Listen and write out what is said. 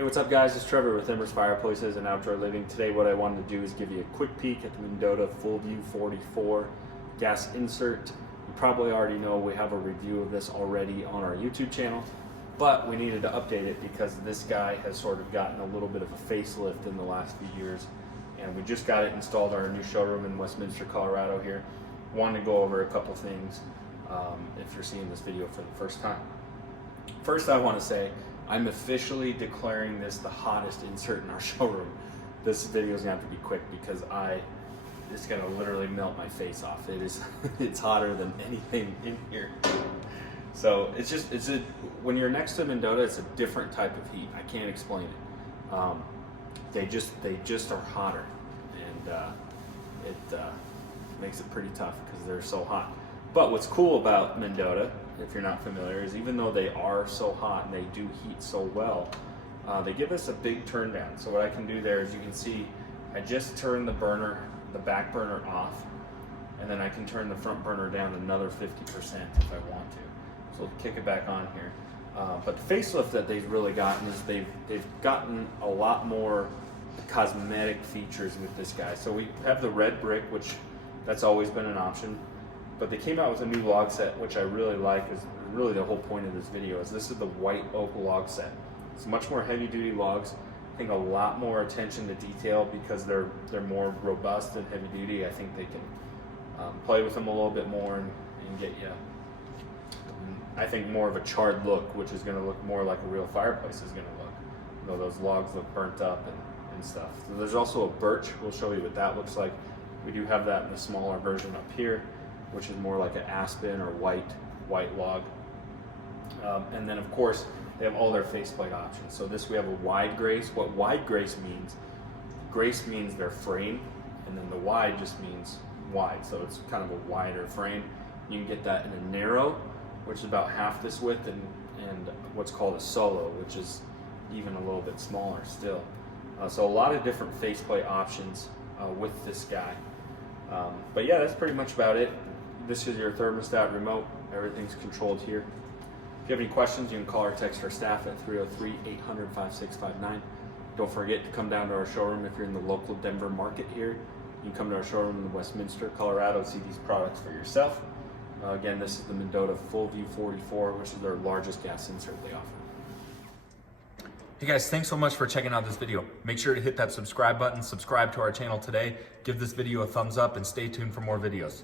Hey, what's up guys? It's Trevor with Fireplaces and Outdoor Living. Today what I wanted to do is give you a quick peek at the Mendota Full View 44 gas insert. You probably already know we have a review of this already on our YouTube channel, but we needed to update it because this guy has sort of gotten a little bit of a facelift in the last few years, and we just got it installed in our new showroom in Westminster, Colorado here. Wanted to go over a couple things if you're seeing this video for the first time. First, I want to say I'm officially declaring this the hottest insert in our showroom. This video is gonna have to be quick because it's gonna literally melt my face off. It's hotter than anything in here. So when you're next to Mendota, it's a different type of heat. I can't explain it. They just are hotter, and it makes it pretty tough because they're so hot. But what's cool about Mendota, if you're not familiar, is even though they are so hot and they do heat so well, they give us a big turn down. So what I can do there is, you can see I just turn the back burner off, and then I can turn the front burner down another 50% if I want to. So we'll kick it back on here. But the facelift that they've really gotten is they've gotten a lot more cosmetic features with this guy. So we have the red brick, which that's always been an option. But they came out with a new log set, which I really like. Is really the whole point of this video. Is this is the white oak log set. It's much more heavy duty logs. I think a lot more attention to detail because they're more robust and heavy duty. I think they can play with them a little bit more and get you, I think, more of a charred look, which is going to look more like a real fireplace is going to look. You know, those logs look burnt up and stuff. So there's also a birch. We'll show you what that looks like. We do have that in the smaller version up here, which is more like an aspen or white log. And then of course they have all their faceplate options. So we have a wide grace. What wide grace means their frame, and then the wide just means wide. So it's kind of a wider frame. You can get that in a narrow, which is about half this width, and what's called a solo, which is even a little bit smaller still. So a lot of different faceplate options with this guy. But yeah, that's pretty much about it. This is your thermostat remote. Everything's controlled here. If you have any questions, you can call or text our staff at 303-800-5659. Don't forget to come down to our showroom if you're in the local Denver market here. You can come to our showroom in Westminster, Colorado, see these products for yourself. Again, this is the Mendota Full View 44, which is their largest gas insert they offer. Hey guys, thanks so much for checking out this video. Make sure to hit that subscribe button, subscribe to our channel today, give this video a thumbs up, and stay tuned for more videos.